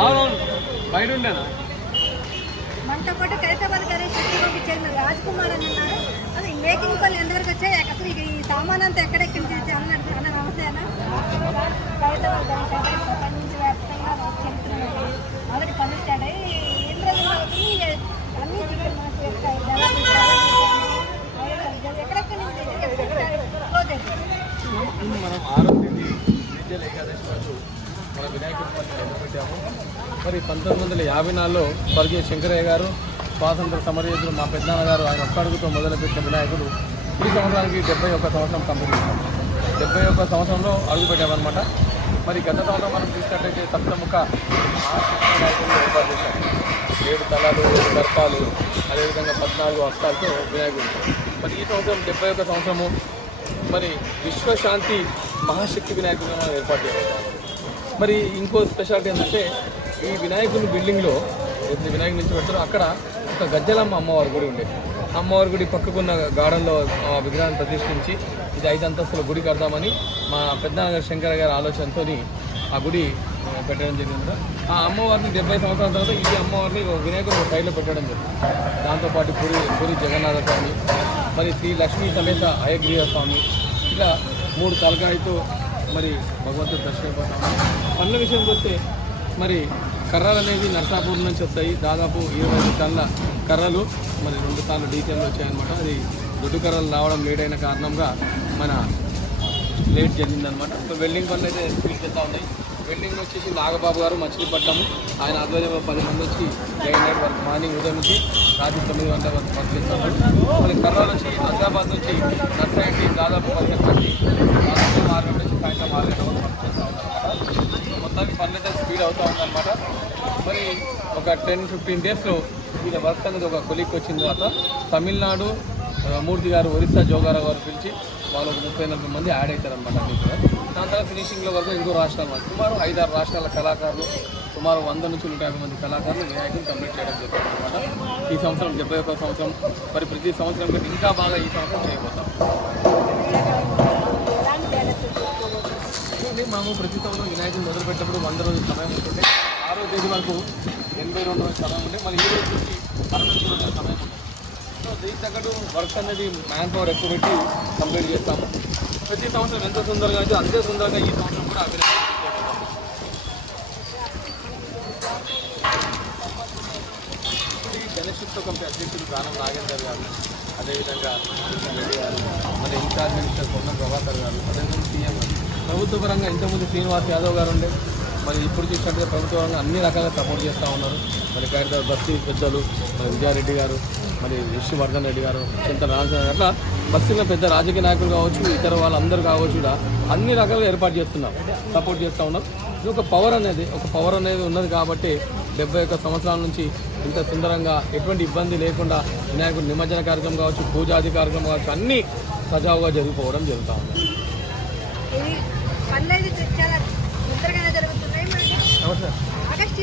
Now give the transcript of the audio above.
అవునవును బయట ఉండేనా మనతో పాటు ఖైరతాబాద్ గణేష్ ఉత్సవానికి చెందిన రాజ్ కుమార్ అని ఉన్నారు. అది మేకింగ్ పనులు ఎంతవరకు వచ్చాయి? అసలు ఈ సామాన్ అంతా ఎక్కడెక్కడి అన్నాడు అన్న నమస్తే అన్న. ఖైరతాబాద్ గణేష్ అంటే ప్రపంచవ్యాప్తంగా చరిత్రలో మొదటి పనులు స్టార్ట్ అయ్యి ఎన్ని రోజులు అవుతుంది? అన్ని మనకు ఎక్కడెక్కడి నుంచి క్లోజ్ అయిపోయింది. మనం 6వ తేదీ విద్యల ఏకాదశి రోజు మన వినాయకుడి పండుగ పెట్టాము. మరి 1954లో స్వర్గీయ శంకరయ్య గారు స్వాతంత్ర సమరయోధులు మా పెద్దనాన్నగారు ఆయన ఒక్క అడుగుతో మొదలుపెట్టిన వినాయకుడు ఈ సంవత్సరానికి 71 సంవత్సరం కంప్లీట్ చేశాం. 71 సంవత్సరంలో అడుగు పెట్టామన్నమాట. మరి గత సంవత్సరం మనం చూసినట్లయితే సప్తముఖ వినాయకుడిని ఏర్పాటు చేశాం. 7 తలాలు 7 దర్పాలు అదేవిధంగా 14 హస్తాలతో వినాయకుడు. మరి ఈ సంవత్సరం 71 సంవత్సరము మరి విశ్వశాంతి మహాశక్తి వినాయకుడిని మనం ఏర్పాటు చేస్తాం. మరి ఇంకో స్పెషాలిటీ ఏంటంటే ఈ వినాయకుని బిల్డింగ్లో వినాయకుడి నుంచి పెడతారో అక్కడ ఒక గజ్జలమ్మ అమ్మవారి గుడి ఉండేది. అమ్మవారి గుడి పక్కకున్న గార్డెన్లో విగ్రహాన్ని ప్రతిష్ఠించి ఇది 5 అంతస్తుల గుడి కడదామని మా పెద్దనాన్నగారు శంకర గారి ఆలోచనతో ఆ గుడి పెట్టడం జరిగింది. ఆ అమ్మవారిని 70 సంవత్సరాల తర్వాత ఈ అమ్మవారిని వినాయకుడు ఒక సైడ్లో పెట్టడం జరిగింది. దాంతోపాటు పూరి జగన్నాథ స్వామి, మరి శ్రీ లక్ష్మీ సమేత అయగ్రీవ స్వామి, ఇలా 3 తలకాయతో మరి భగవంతుడు దర్శనపోతాము. పనుల విషయంకి వస్తే మరి కర్రలు అనేవి నర్సాపూర్ నుంచి వస్తాయి. దాదాపు 25 టన్నుల కర్రలు మరి 2 సార్లు డీసీఎంలో వచ్చాయన్నమాట. అది దొడ్డు కర్రలు రావడం లేట్ అయిన కారణంగా మన లేట్ జరిగిందనమాట. సో వెల్డింగ్ పనులు అయితే స్పీడ్ చేస్తూ ఉన్నాయి. వెల్డింగ్ వచ్చేసి నాగబాబు గారు మచిలీపట్నం, ఆయన ఆధ్వర్యంలో 10 మంది వచ్చి డే నైట్ వర్క్ మార్నింగ్ ఉదయం నుంచి రాత్రి 9 గంటల వరకు వర్క్ చేస్తున్నారు. మరి కర్రలు వచ్చి హైదరాబాద్ నుంచి నర్సరీ దాదాపు 15 మంది దాదాపు 6 గంటల నుంచి సాయంత్రం 6 గంటల వరకు వర్క్ చేస్తూ ఉన్నారన్నమాట. మొత్తానికి పనులు అయితే స్పీడ్ అవుతూ ఉందన్నమాట. మరి ఒక 10-15 డేస్లో వీళ్ళ వర్క్ అనేది ఒక కొలిక్కి వచ్చిన తర్వాత తమిళనాడు మూర్తి గారు, ఒరిస్సా జోగారావు గారు పిలిచి వాళ్ళు 30-40 మంది యాడ్ అవుతారనమాట. అన్ని కూడా దాని తర్వాత ఫినిషింగ్లో వరకు ఇంకో రాష్ట్రాల వాళ్ళు సుమారు 5-6 రాష్ట్రాల కళాకారులు సుమారు 100 నుంచి 150 మంది కళాకారులు వినాయకుని కంప్లీట్ చేయడం జరుగుతుంది అనమాట. ఈ సంవత్సరం 71 సంవత్సరం. మరి ప్రతి సంవత్సరం కంటే ఇంకా బాగా ఈ సంవత్సరం చేయబోతాం. మేము ప్రతి సంవత్సరం వినాయకుని మొదలుపెట్టినప్పుడు 100 రోజుల సమయం ఉంటుంటే 6వ తేదీ వరకు 82 రోజుల సమయం ఉంటే మళ్ళీ ఈ రోజు నుంచి 12 రోజుల సమయం ఉంటుంది. సో దీనికి తగ్గట్టు వర్క్ అనేది మ్యాన్ పవర్ ఎక్కువ పెట్టి కంప్లీట్ చేస్తాము. ప్రతి సంవత్సరం ఎంత సుందరంగా అయితే అంతే సుందరంగా ఈ సంవత్సరం కూడా గణేశోత్సవ కమిటీ అధ్యక్షుడు ప్రాణం నాగేందర్ గారు, అదేవిధంగా రెడ్డి గారు, మరి ఇన్ఛార్జ్ మినిస్టర్ పొన్నం ప్రభాకర్ గారు, అదేవిధంగా సీఎం ప్రభుత్వ పరంగా ఇంతకుముందు శ్రీనివాస్ యాదవ్ గారు ఉండే, మరి ఇప్పుడు చూసినట్టుగా ప్రభుత్వ పరంగా అన్ని రకాలుగా సపోర్ట్ చేస్తూ ఉన్నారు. మరి ఖైరతాబాద్ బస్తీ పెద్దలు మరి విజయారెడ్డి గారు, మరి విష్ణువర్ధన్ రెడ్డి గారు, చింతన రాజశేఖర్ అట్లా బస్తీలో పెద్ద రాజకీయ నాయకులు కావచ్చు, ఇతర వాళ్ళందరూ కావచ్చు కూడా అన్ని రకాలుగా ఏర్పాటు చేస్తున్నారు, సపోర్ట్ చేస్తూ ఉన్నారు. ఇది ఒక పవర్ అనేది ఉన్నది కాబట్టి 71 సంవత్సరాల నుంచి ఇంత సుందరంగా ఎటువంటి ఇబ్బంది లేకుండా వినాయకుడి నిమజ్జన కార్యక్రమం కావచ్చు, పూజాది కార్యక్రమం కావచ్చు అన్నీ సజావుగా జరిగిపోవడం జరుగుతూ ఉంది. ఆగస్టు